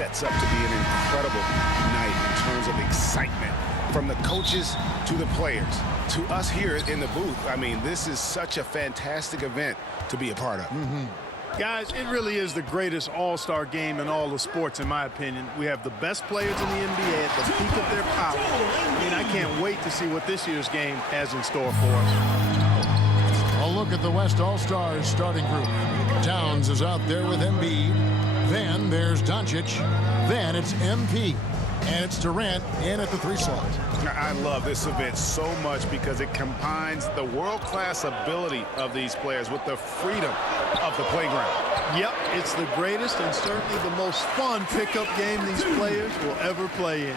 sets up to be an incredible night in terms of excitement from the coaches to the players to us here in the booth. I mean, this is such a fantastic event to be a part of. Guys, it really is the greatest all-star game in all of sports, in my opinion. We have the best players in the NBA at the peak of their power. I mean, I can't wait to see what this year's game has in store for us. A look at the West All-Stars starting group. Towns is out there with Embiid. Then there's Doncic. Then it's MP. And it's Durant in at the 3 slot. I love this event so much because it combines the world-class ability of these players with the freedom of the playground. Yep, it's the greatest and certainly the most fun pickup game these players will ever play in.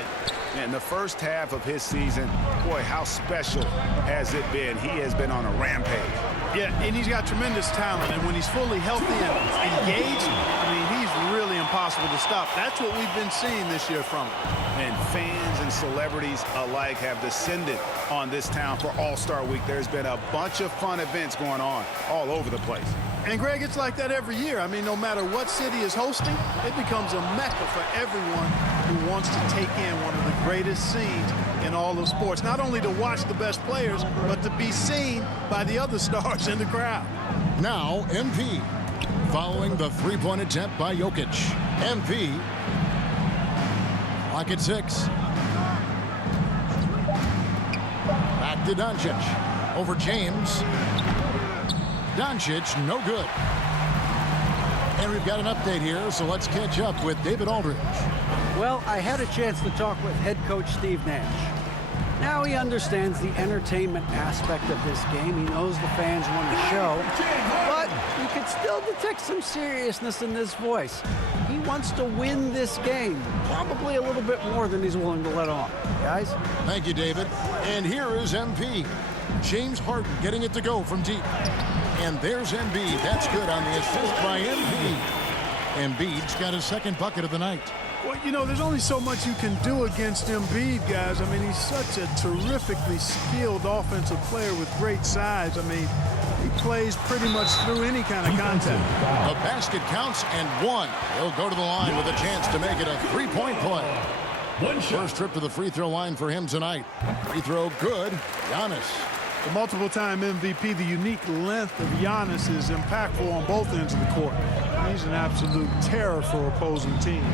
In the first half of his season, boy, how special has it been? He has been on a rampage. Yeah, and he's got tremendous talent, and when he's fully healthy and engaged, I mean, he's really impossible to stop. That's what we've been seeing this year from him. And fans and celebrities alike have descended on this town for All-Star Week. There's been a bunch of fun events going on all over the place. And, Greg, it's like that every year. I mean, no matter what city is hosting, it becomes a mecca for everyone who wants to take in one of the greatest scenes in all of sports. Not only to watch the best players, but to be seen by the other stars in the crowd. Now, MP. Following the 3-point attempt by Jokic. MP. Clock at 6. Back to Doncic. Over James. Doncic, no good. And we've got an update here, so let's catch up with David Aldridge. Well, I had a chance to talk with head coach Steve Nash. Now he understands the entertainment aspect of this game. He knows the fans want to show, but you can still detect some seriousness in this voice. He wants to win this game, probably a little bit more than he's willing to let on. Guys? Thank you, David. And here is MP. James Harden getting it to go from deep. And there's Embiid. That's good on the assist by Embiid. Embiid's got his second bucket of the night. Well, you know, there's only so much you can do against Embiid, guys. I mean, he's such a terrifically skilled offensive player with great size. I mean, he plays pretty much through any kind of contact. The basket counts and 1. He'll go to the line with a chance to make it a 3-point play. First trip to the free throw line for him tonight. Free throw good. Giannis. The multiple-time MVP, the unique length of Giannis is impactful on both ends of the court. He's an absolute terror for opposing teams.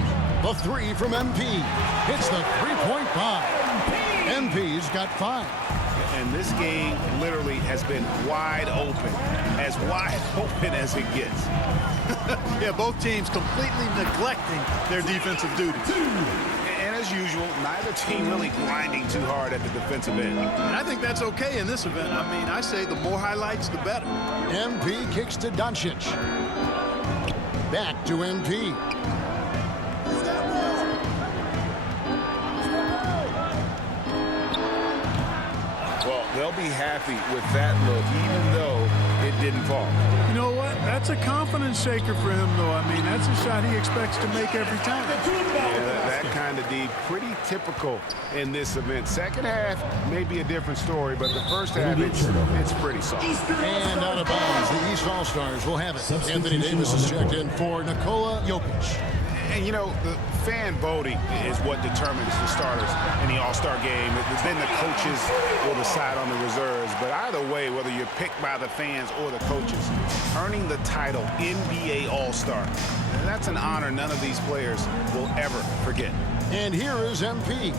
The 3 from MP. Hits the 3-point bomb. MP's got 5. And this game literally has been wide open as it gets. Yeah, both teams completely neglecting their defensive duties. And as usual, neither team really grinding too hard at the defensive end. And I think that's okay in this event. I mean, I say the more highlights, the better. MP kicks to Doncic. Back to MP. Well, they'll be happy with that look, even though it didn't fall. You know what? That's a confidence shaker for him, though. I mean, that's a shot he expects to make every time. Yeah, that kind of D, pretty typical in this event. Second half may be a different story, but the first half, it's pretty soft. And out of bounds, the East All-Stars will have it. Anthony Davis is checked in for Nikola Jokic. And, you know, the fan voting is what determines the starters in the All-Star game. Then the coaches will decide on the reserves. But either way, whether you're picked by the fans or the coaches, earning the title NBA All-Star, that's an honor none of these players will ever forget. And here is MP.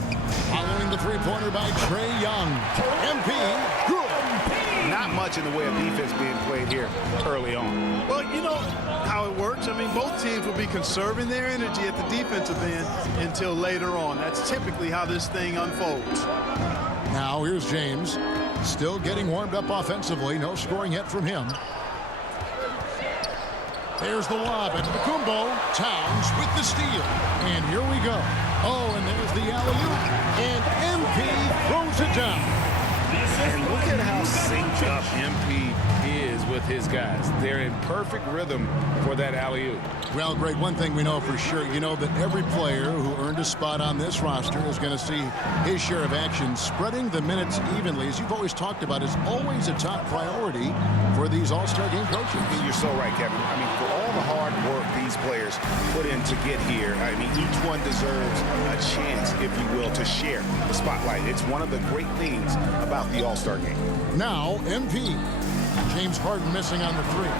Following the three-pointer by Trae Young. MP, good. Not much in the way of defense being played here early on. Well, you know how it works. I mean, both teams will be conserving their energy at the defensive end until later on. That's typically how this thing unfolds. Now here's James. Still getting warmed up offensively. No scoring yet from him. There's the lob at Kumbo. Towns with the steal. And here we go. Oh, and there's the alley-oop. And MP throws it down. And look at how synced up MP is with his guys. They're in perfect rhythm for that alley-oop. Well, Greg, one thing we know for sure, you know that every player who earned a spot on this roster is going to see his share of action. Spreading the minutes evenly, as you've always talked about, is always a top priority for these All-Star game coaches. You're so right, Kevin. I mean, for all the hard work these players put in to get here, I mean, each one deserves a chance, if you will, to share the spotlight. It's one of the great things about the All-Star game. Now, MP. James Harden missing on the three.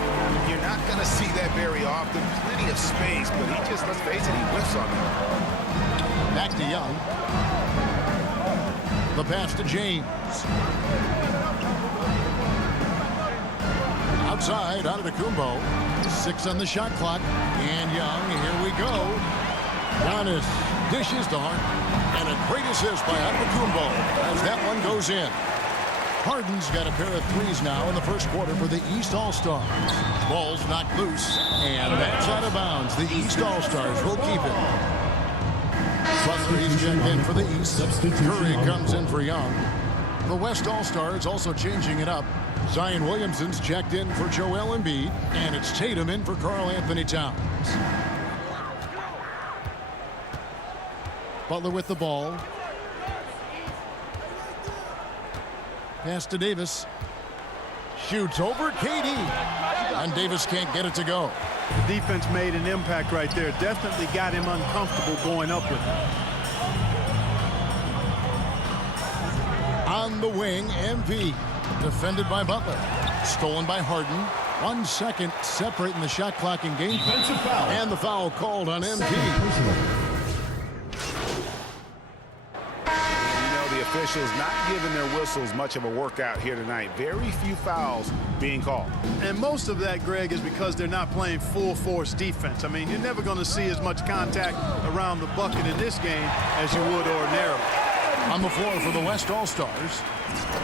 You're not going to see that very often. Plenty of space, but he just, let's face it, he whiffs on it. Back to Young. The pass to James. Outside, out of the Kumbo. 6 on the shot clock. And Young, here we go. Giannis dishes to Harden. And a great assist by Antetokounmpo as that one goes in. Harden's got a pair of threes now in the first quarter for the East All-Stars. Ball's knocked loose, and that's out of bounds. The East All-Stars will keep it. Butler is checked in for the East. Curry comes in for Young. The West All-Stars also changing it up. Zion Williamson's checked in for Joel Embiid, and it's Tatum in for Karl-Anthony Towns. Butler with the ball. Pass to Davis. Shoots over KD. And Davis can't get it to go. The defense made an impact right there. Definitely got him uncomfortable going up with it. On the wing, MP. Defended by Butler. Stolen by Harden. 1 second separating the shot clock and game clock. And the foul called on MP. Officials not giving their whistles much of a workout here tonight. Very few fouls being called. And most of that, Greg, is because they're not playing full force defense. I mean, you're never going to see as much contact around the bucket in this game as you would ordinarily. On the floor for the West All-Stars,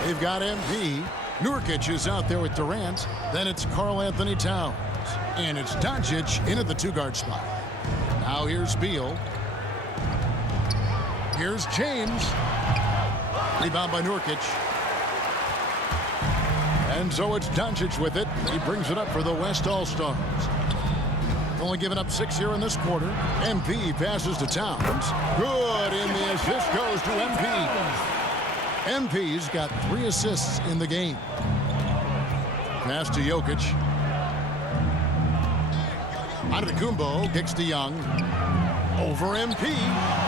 they've got MP. Nurkic is out there with Durant. Then it's Karl-Anthony Towns. And it's Doncic in at the 2-guard spot. Now here's Beal. Here's James. Rebound by Nurkic. And so it's Doncic with it. He brings it up for the West All-Stars. Only giving up 6 here in this quarter. MP passes to Towns. Good, and the assist goes to MP. MP's got 3 assists in the game. Pass to Jokic. Antetokounmpo kicks to Young. Over MP.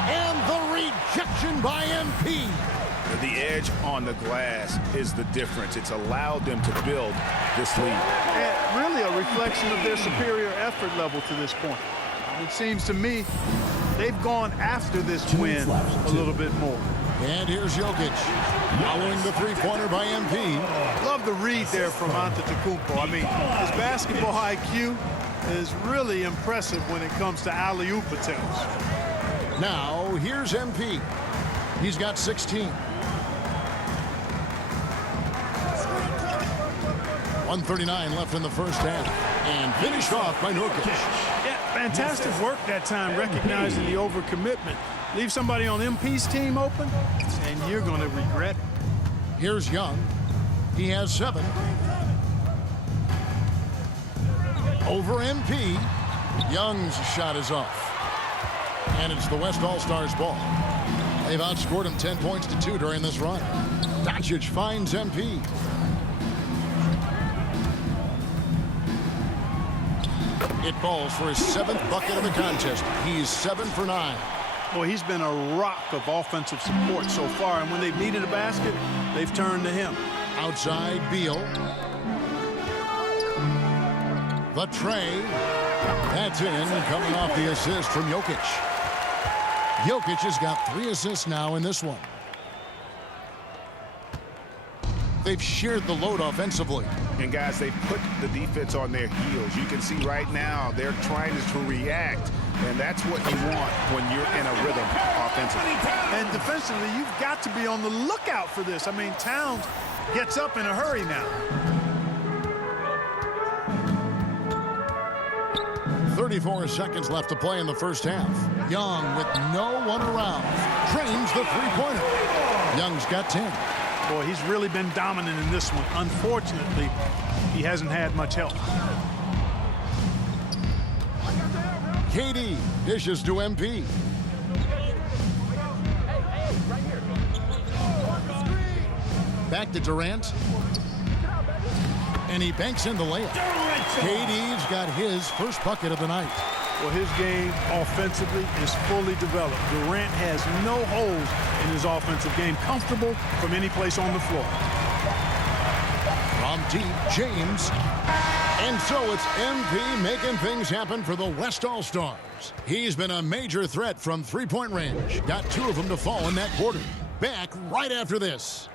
And the rejection by MP. The edge on the glass is the difference. It's allowed them to build this lead. And really a reflection of their superior effort level to this point. It seems to me they've gone after this win a little bit more. And here's Jokic. Following the three-pointer by MP. Love the read there from Antetokounmpo. I mean, his basketball IQ is really impressive when it comes to alley-oop attempts. Now, here's MP. He's got 16. 1:39 left in the first half. And finished off by Nurkic. Yeah, fantastic work that time, recognizing the overcommitment. Leave somebody on MP's team open, and you're going to regret it. Here's Young. He has 7. Over MP. Young's shot is off. And it's the West All-Stars ball. They've outscored him 10 points to 2 during this run. Doncic finds MP. It falls for his 7th bucket of the contest. He's 7 for 9. Boy, he's been a rock of offensive support so far, and when they've needed a basket, they've turned to him. Outside, Beal. The tray. That's in, coming off the assist from Jokic. Jokic has got 3 assists now in this one. They've shared the load offensively. And guys, they put the defense on their heels. You can see right now they're trying to react, and that's what you want when you're in a rhythm offensively. And defensively, you've got to be on the lookout for this. I mean, Towns gets up in a hurry now. 34 seconds left to play in the first half. Young with no one around. Trains the three-pointer. Young's got 10. Boy, he's really been dominant in this one. Unfortunately, he hasn't had much help. KD dishes to MP. Back to Durant. And he banks in the layup. KD's got his first bucket of the night. Well, his game offensively is fully developed. Durant has no holes in his offensive game. Comfortable from any place on the floor. From deep, James. And so it's MP making things happen for the West All-Stars. He's been a major threat from three-point range. Got 2 of them to fall in that quarter. Back right after this.